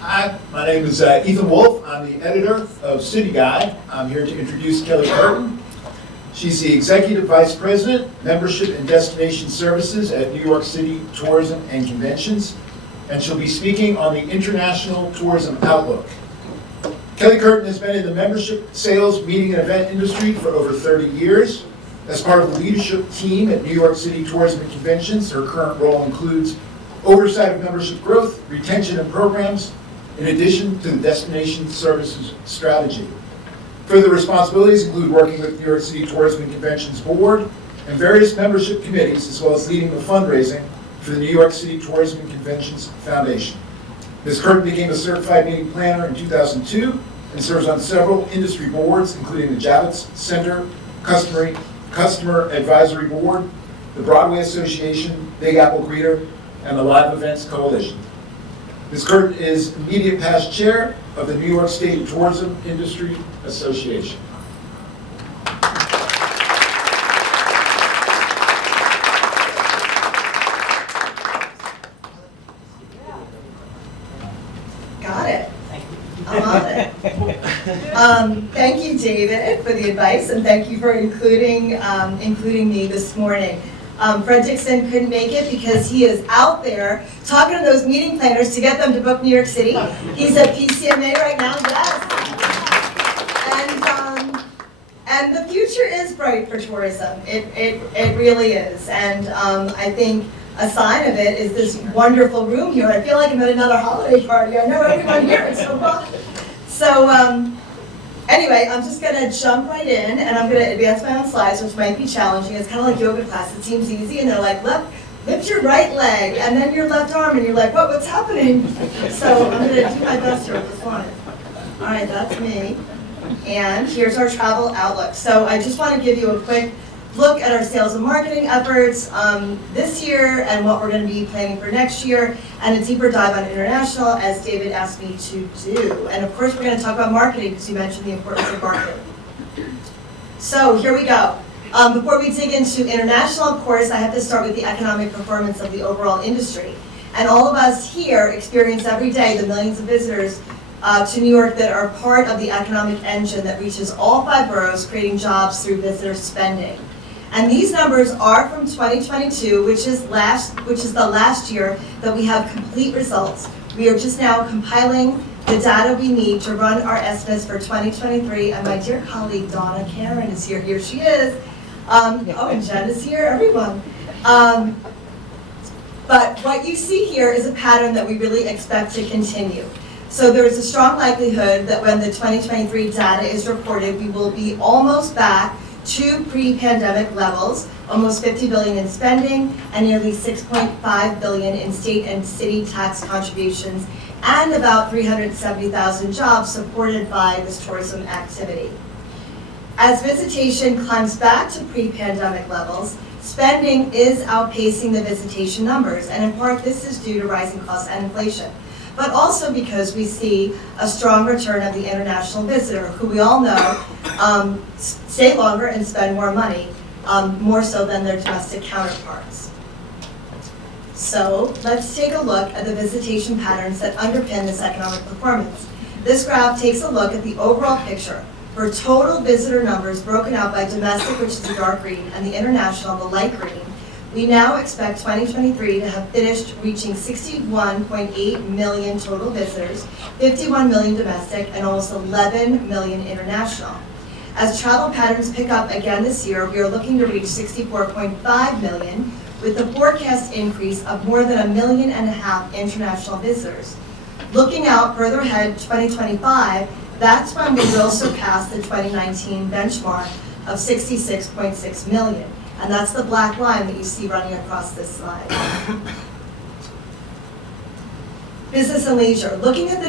Hi, my name is Ethan Wolf. I'm the editor of City Guide. I'm here to introduce Kelly Curtin. She's the Executive Vice President, Membership and Destination Services at New York City Tourism and Conventions, and she'll be speaking on the International Tourism Outlook. Kelly Curtin has been in the membership, sales, meeting, and event industry for over 30 years. As part of the leadership team at New York City Tourism and Conventions, her current role includes oversight of membership growth, retention, and programs, in addition to the destination services strategy. Further responsibilities include working with New York City Tourism and Conventions Board and various membership committees, as well as leading the fundraising for the New York City Tourism and Conventions Foundation. Ms. Curtin became a certified meeting planner in 2002 and serves on several industry boards, including the Javits Center Customer Advisory Board, the Broadway Association, Big Apple Greeter, and the Live Events Coalition. Ms. Curtin is immediate past chair of the New York State Tourism Industry Association. Got it. I'm on it. Thank you, David, for the advice, and thank you for including me this morning. Fred Dixon couldn't make it because he is out there talking to those meeting planners to get them to book New York City. He's at PCMA right now, yes. And the future is bright for tourism. It really is. And I think a sign of it is this wonderful room here. I feel like I'm at another holiday party. I know everyone here. It's so fun. So anyway, I'm just going to jump right in, and I'm going to advance my own slides, which might be challenging. It's kind of like yoga class. It seems easy, and they're like, lift your right leg, and then your left arm, and you're like, what's happening? So I'm going to do my best here with this one. All right, that's me. And here's our travel outlook. So I just want to give you a quick look at our sales and marketing efforts this year and what we're going to be planning for next year, and a deeper dive on international, as David asked me to do. And of course, we're going to talk about marketing, because you mentioned the importance of marketing. So here we go. Before we dig into international, of course, I have to start with the economic performance of the overall industry. And all of us here experience every day the millions of visitors to New York that are part of the economic engine that reaches all 5 boroughs, creating jobs through visitor spending. And these numbers are from 2022, which is the last year that we have complete results. We are just now compiling the data we need to run our estimates for 2023. And my dear colleague Donna Karen is here. Here she is. And Jen is here. Everyone. But what you see here is a pattern that we really expect to continue. So there is a strong likelihood that when the 2023 data is reported, we will be almost back to pre-pandemic levels, almost $50 billion in spending and nearly $6.5 billion in state and city tax contributions, and about 370,000 jobs supported by this tourism activity. As visitation climbs back to pre-pandemic levels, spending is outpacing the visitation numbers, and in part this is due to rising costs and inflation, but also because we see a strong return of the international visitor, who we all know stay longer and spend more money, more so than their domestic counterparts. So let's take a look at the visitation patterns that underpin this economic performance. This graph takes a look at the overall picture for total visitor numbers broken out by domestic, which is the dark green, and the international, the light green. We now expect 2023 to have finished reaching 61.8 million total visitors, 51 million domestic, and almost 11 million international. As travel patterns pick up again this year, we are looking to reach 64.5 million, with the forecast increase of more than 1.5 million international visitors. Looking out further ahead, 2025, that's when we will surpass the 2019 benchmark of 66.6 million. And that's the black line that you see running across this slide. Business and leisure. Looking at the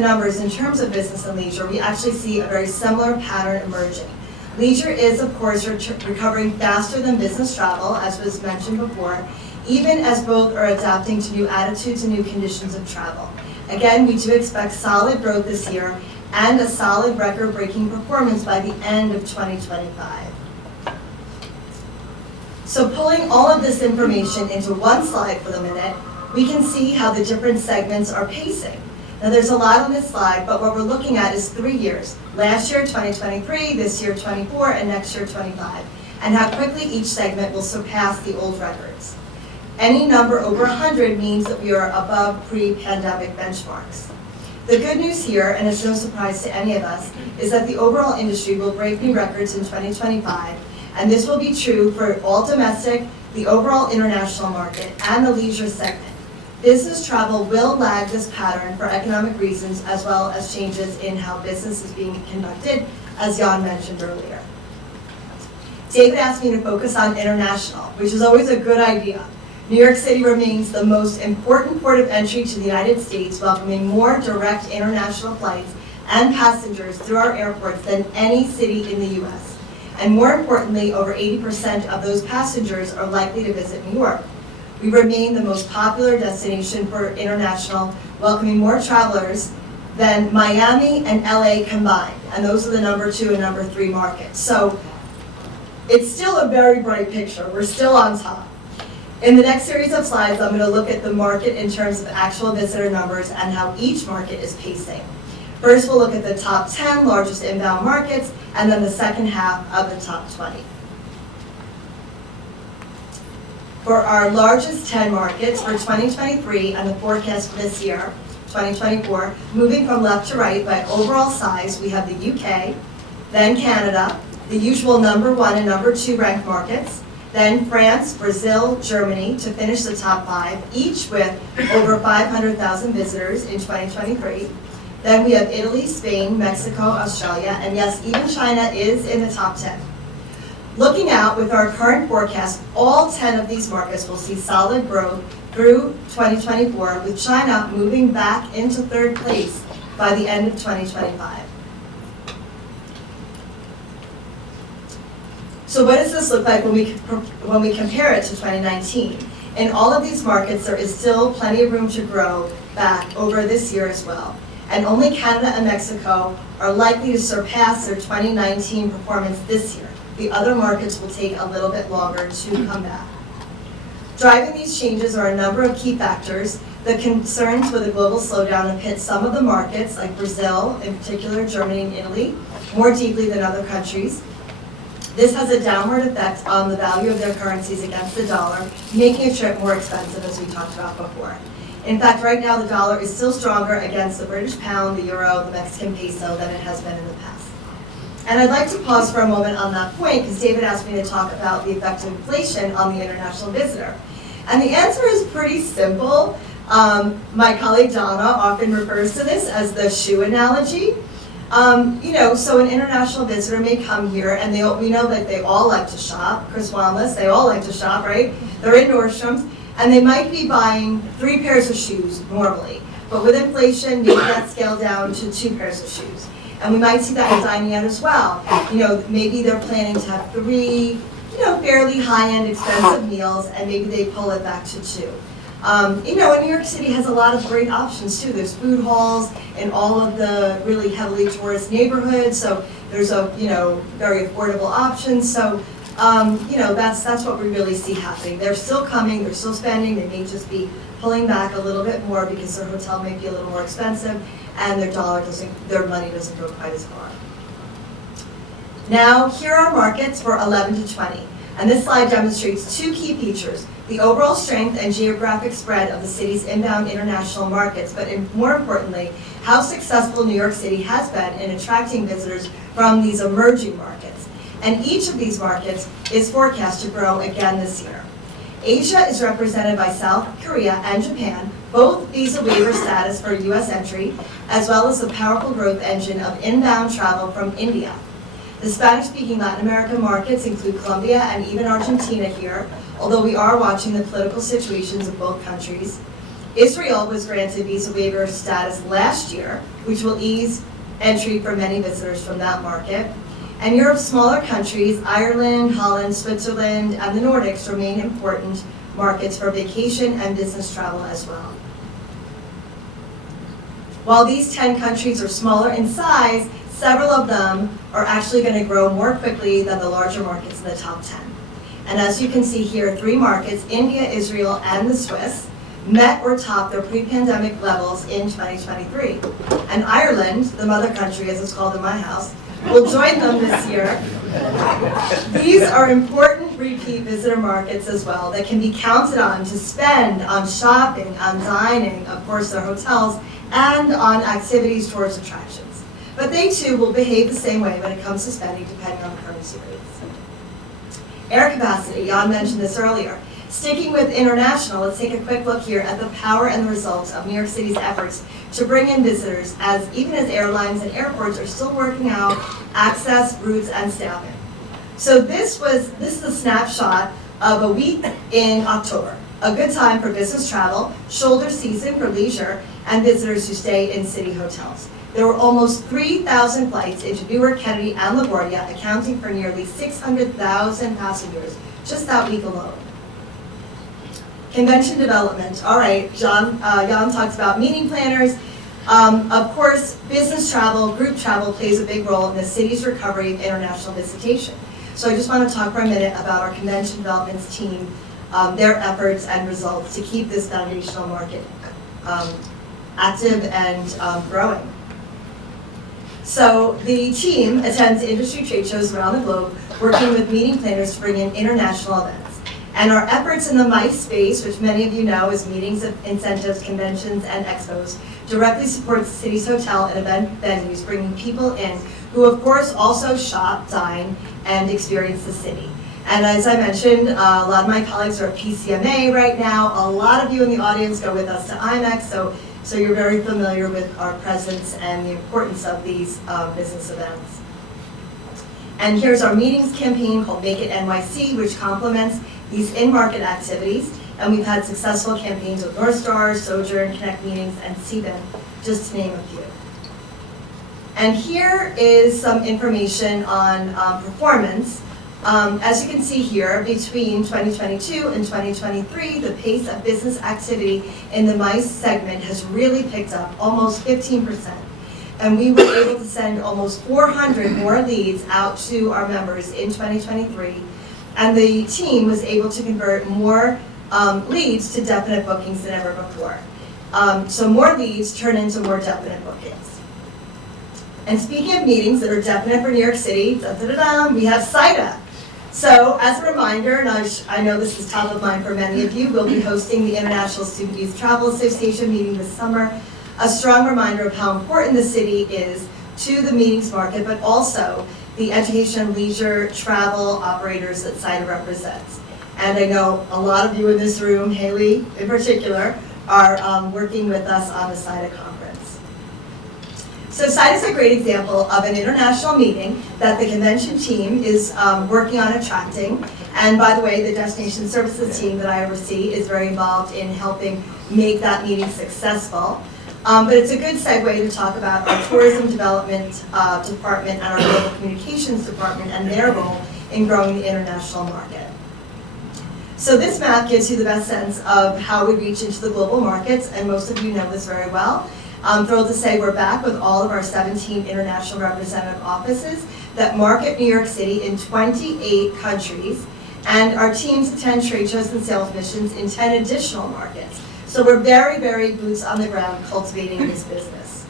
numbers in terms of business and leisure, we actually see a very similar pattern emerging. Leisure is, of course, recovering faster than business travel, as was mentioned before, even as both are adapting to new attitudes and new conditions of travel. Again, we do expect solid growth this year and a solid record-breaking performance by the end of 2025. So pulling all of this information into one slide for the minute, we can see how the different segments are pacing. Now there's a lot on this slide, but what we're looking at is 3 years. Last year, 2023, this year, 24, and next year, 25, and how quickly each segment will surpass the old records. Any number over 100 means that we are above pre-pandemic benchmarks. The good news here, and it's no surprise to any of us, is that the overall industry will break new records in 2025, and this will be true for all domestic, the overall international market, and the leisure segment. Business travel will lag this pattern for economic reasons as well as changes in how business is being conducted, as Jan mentioned earlier. David asked me to focus on international, which is always a good idea. New York City remains the most important port of entry to the United States, welcoming more direct international flights and passengers through our airports than any city in the U.S. And more importantly, over 80% of those passengers are likely to visit New York. We remain the most popular destination for international, welcoming more travelers than Miami and LA combined. And those are the number 2 and number 3 markets. So it's still a very bright picture. We're still on top. In the next series of slides, I'm going to look at the market in terms of actual visitor numbers and how each market is pacing. First, we'll look at the top 10 largest inbound markets, and then the second half of the top 20. For our largest 10 markets for 2023 and the forecast for this year, 2024, moving from left to right by overall size, we have the UK, then Canada, the usual number 1 and number 2 ranked markets, then France, Brazil, Germany to finish the top 5, each with over 500,000 visitors in 2023. Then we have Italy, Spain, Mexico, Australia, and yes, even China is in the top 10. Looking out with our current forecast, all 10 of these markets will see solid growth through 2024, with China moving back into 3rd place by the end of 2025. So what does this look like when we compare it to 2019? In all of these markets, there is still plenty of room to grow back over this year as well. And only Canada and Mexico are likely to surpass their 2019 performance this year. The other markets will take a little bit longer to come back. Driving these changes are a number of key factors. The concerns with a global slowdown have hit some of the markets, like Brazil, in particular Germany and Italy, more deeply than other countries. This has a downward effect on the value of their currencies against the dollar, making a trip more expensive, as we talked about before. In fact, right now the dollar is still stronger against the British pound, the euro, the Mexican peso than it has been in the past. And I'd like to pause for a moment on that point, because David asked me to talk about the effect of inflation on the international visitor. And the answer is pretty simple. My colleague Donna often refers to this as the shoe analogy. So an international visitor may come here, and we know that they all like to shop. Chris Wanless, they all like to shop, right? They're in Nordstrom's, and they might be buying 3 pairs of shoes normally. But with inflation, maybe that's scaled down to 2 pairs of shoes. And we might see that in dining out as well. Maybe they're planning to have 3, fairly high-end expensive meals, and maybe they pull it back to 2. And New York City has a lot of great options too. There's food halls in all of the really heavily tourist neighborhoods, so there's very affordable options. So, that's what we really see happening. They're still coming, they're still spending, they may just be pulling back a little bit more because their hotel may be a little more expensive and their money doesn't go quite as far. Now, here are markets for 11 to 20. And this slide demonstrates 2 key features: the overall strength and geographic spread of the city's inbound international markets, but more importantly, how successful New York City has been in attracting visitors from these emerging markets. And each of these markets is forecast to grow again this year. Asia is represented by South Korea and Japan, both visa waiver status for U.S. entry, as well as the powerful growth engine of inbound travel from India. The Spanish-speaking Latin American markets include Colombia and even Argentina here, although we are watching the political situations of both countries. Israel was granted visa waiver status last year, which will ease entry for many visitors from that market. And Europe's smaller countries, Ireland, Holland, Switzerland, and the Nordics remain important markets for vacation and business travel as well. While these 10 countries are smaller in size, several of them are actually going to grow more quickly than the larger markets in the top 10. And as you can see here, 3 markets, India, Israel, and the Swiss, met or topped their pre-pandemic levels in 2023. And Ireland, the mother country as it's called in my house, will join them this year. These are important repeat visitor markets as well that can be counted on to spend on shopping, on dining, of course their hotels, and on activities towards attractions. But they too will behave the same way when it comes to spending depending on currency rates. Air capacity, Jan mentioned this earlier. Sticking with international, let's take a quick look here at the power and the results of New York City's efforts to bring in visitors, even as airlines and airports are still working out access, routes, and staffing. So this is a snapshot of a week in October, a good time for business travel, shoulder season for leisure, and visitors who stay in city hotels. There were almost 3,000 flights into Newark, Kennedy, and LaGuardia, accounting for nearly 600,000 passengers just that week alone. Convention development. All right, Jan talks about meeting planners. Of course, business travel, group travel plays a big role in the city's recovery of international visitation. So I just want to talk for a minute about our convention developments team, their efforts and results to keep this foundational market active and growing. So the team attends industry trade shows around the globe, working with meeting planners to bring in international events. And our efforts in the MICE space, which many of you know is meetings, incentives, conventions, and expos, directly supports the city's hotel and event venues, bringing people in who, of course, also shop, dine, and experience the city. And as I mentioned, a lot of my colleagues are at PCMA right now. A lot of you in the audience go with us to IMEX, so you're very familiar with our presence and the importance of these business events. And here's our meetings campaign called Make It NYC, which complements these in-market activities. And we've had successful campaigns with North Star, Sojourn, Connect Meetings, and CBIN, just to name a few. And here is some information on performance. As you can see here, between 2022 and 2023, the pace of business activity in the MICE segment has really picked up, almost 15%. And we were able to send almost 400 more leads out to our members in 2023. And the team was able to convert more leads to definite bookings than ever before. So more leads turn into more definite bookings. And speaking of meetings that are definite for New York City, we have CIDA. So as a reminder, and I know this is top of mind for many of you, we'll be hosting the International Student Youth Travel Association meeting this summer. A strong reminder of how important the city is to the meetings market, but also the education and leisure travel operators that CIDA represents. And I know a lot of you in this room, Haley in particular, are working with us on the CIDA conference. So CIDA is a great example of an international meeting that the convention team is working on attracting. And by the way, the destination services team that I oversee is very involved in helping make that meeting successful. But it's a good segue to talk about our tourism development department and our global communications department and their role in growing the international market. So this map gives you the best sense of how we reach into the global markets, and most of you know this very well. I'm thrilled to say we're back with all of our 17 international representative offices that market New York City in 28 countries, and our teams attend trade shows and sales missions in 10 additional markets. So we're very, very boots on the ground cultivating this business.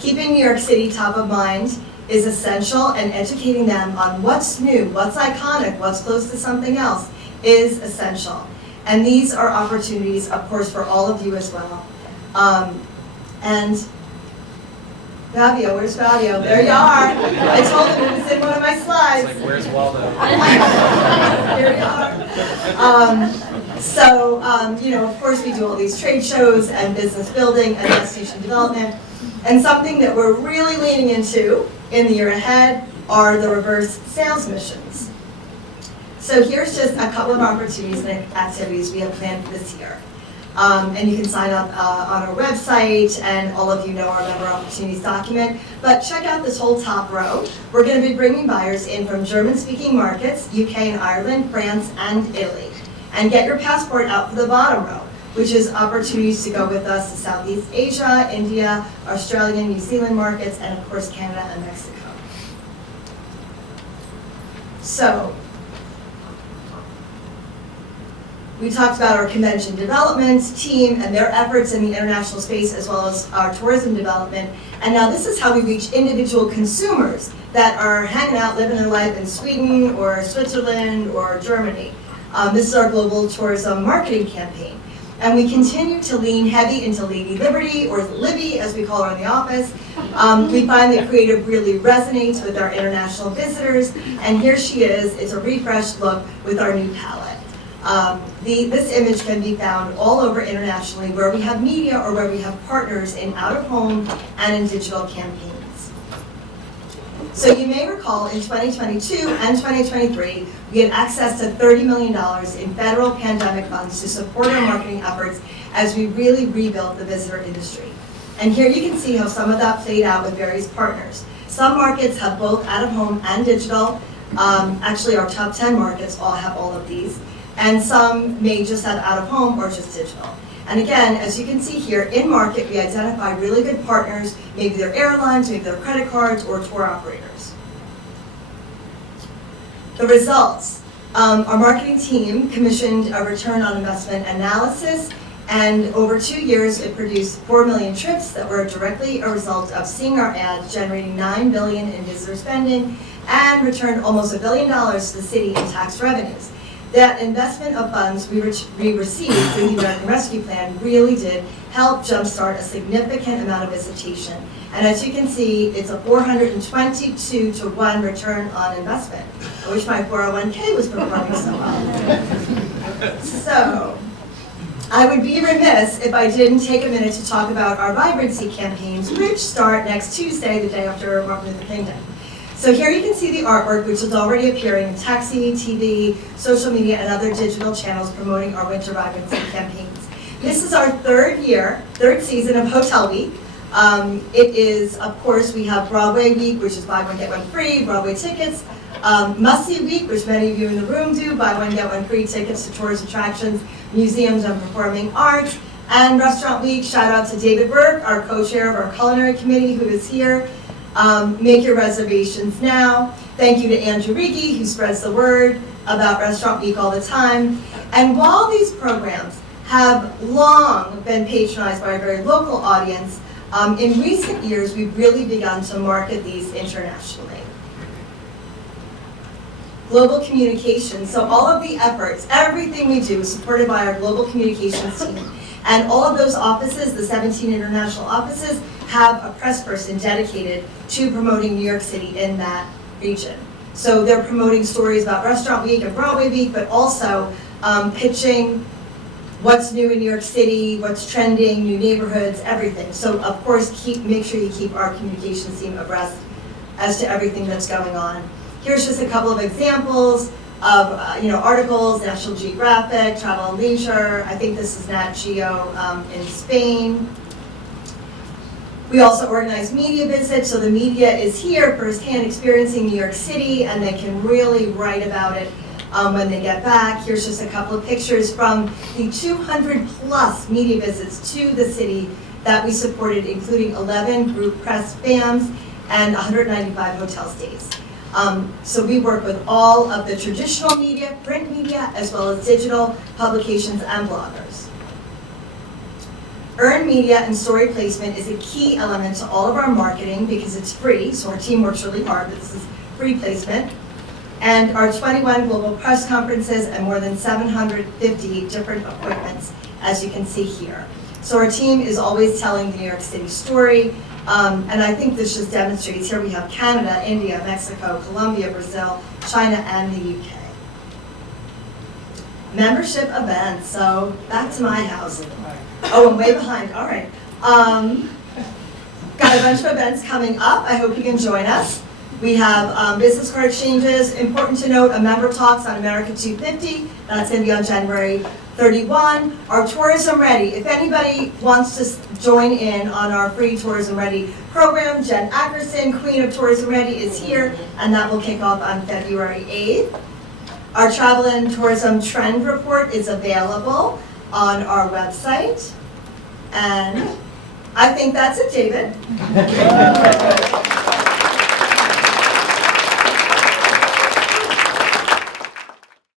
Keeping New York City top of mind is essential, and educating them on what's new, what's iconic, what's close to something else is essential. And these are opportunities, of course, for all of you as well. And Fabio, where's Fabio? There you are. I told him it was in one of my slides. It's like, where's Waldo? Here you are. You know, of course we do all these trade shows and business building and destination development. And something that we're really leaning into in the year ahead are the reverse sales missions. So here's just a couple of opportunities and activities we have planned for this year. And you can sign up on our website, and all of you know our member opportunities document. But check out this whole top row. We're going to be bringing buyers in from German-speaking markets, UK and Ireland, France, and Italy. And get your passport out for the bottom row, which is opportunities to go with us to Southeast Asia, India, Australia, New Zealand markets, and of course Canada and Mexico. We talked about our convention development team and their efforts in the international space, as well as our tourism development. And now this is how we reach individual consumers that are hanging out, living their life in Sweden or Switzerland or Germany. This is our global tourism marketing campaign. And we continue to lean heavy into Lady Liberty, or Libby as we call her in the office. We find that creative really resonates with our international visitors. And here she is, it's a refreshed look with our new palette. This image can be found all over internationally where we have media or where we have partners in out-of-home and in digital campaigns. So you may recall in 2022 and 2023, we had access to $30 million in federal pandemic funds to support our marketing efforts as we really rebuilt the visitor industry. And here you can see how some of that played out with various partners. Some markets have both out-of-home and digital. Actually, our top 10 markets all have all of these. And some may just have out-of-home or just digital. And again, as you can see here, in market, we identify really good partners, maybe they're airlines, maybe they're credit cards, or tour operators. The results. Our marketing team commissioned a return on investment analysis, and over 2 years, it produced 4 million trips that were directly a result of seeing our ads, generating $9 billion in visitor spending, and returned almost $1 billion to the city in tax revenues. That investment of funds we received through the American Rescue Plan really did help jumpstart a significant amount of visitation. And as you can see, it's a 422 to 1 return on investment. I wish my 401k was performing so well. So, I would be remiss if I didn't take a minute to talk about our vibrancy campaigns, which start next Tuesday, the day after Martin Luther King Day. So here you can see the artwork, which is already appearing in taxi, TV, social media, and other digital channels promoting our winter vibrancy campaigns. This is our third season of Hotel Week. It is, of course, we have Broadway Week, which is buy one, get one free, Broadway tickets. Must-See Week, which many of you in the room do, buy one, get one free tickets to tourist attractions, museums, and performing arts. And Restaurant Week, shout out to David Burke, our co-chair of our culinary committee, who is here. Make your reservations now. Thank you to Andrew Rigi, who spreads the word about Restaurant Week all the time. And while these programs have long been patronized by a very local audience, in recent years, we've really begun to market these internationally. Global communications, so all of the efforts, everything we do is supported by our global communications team. And all of those offices, the 17 international offices, have a press person dedicated to promoting New York City in that region. So they're promoting stories about Restaurant Week and Broadway Week, but also pitching what's new in New York City, what's trending, new neighborhoods, everything. So of course, make sure you keep our communications team abreast as to everything that's going on. Here's just a couple of examples of articles, National Geographic, Travel and Leisure. I think this is Nat Geo in Spain. We also organize media visits, so the media is here firsthand experiencing New York City, and they can really write about it when they get back. Here's just a couple of pictures from the 200 plus media visits to the city that we supported, including 11 group press FAMs and 195 hotel stays. So we work with all of the traditional media, print media, as well as digital publications and bloggers. Earned media and story placement is a key element to all of our marketing because it's free, so our team works really hard, but this is free placement. And our 21 global press conferences and more than 750 different appointments, as you can see here. So our team is always telling the New York City story, and I think this just demonstrates, here we have Canada, India, Mexico, Colombia, Brazil, China, and the UK. Membership events, so back to my house. Oh, I'm way behind, all right. Got a bunch of events coming up. I hope you can join us. We have business card exchanges. Important to note, a member talks on America 250. That's going to be on January 31. Our Tourism Ready. If anybody wants to join in on our free Tourism Ready program, Jen Ackerson, Queen of Tourism Ready, is here, and that will kick off on February 8th. Our Travel and Tourism Trend Report is available on our website. And I think that's it, David.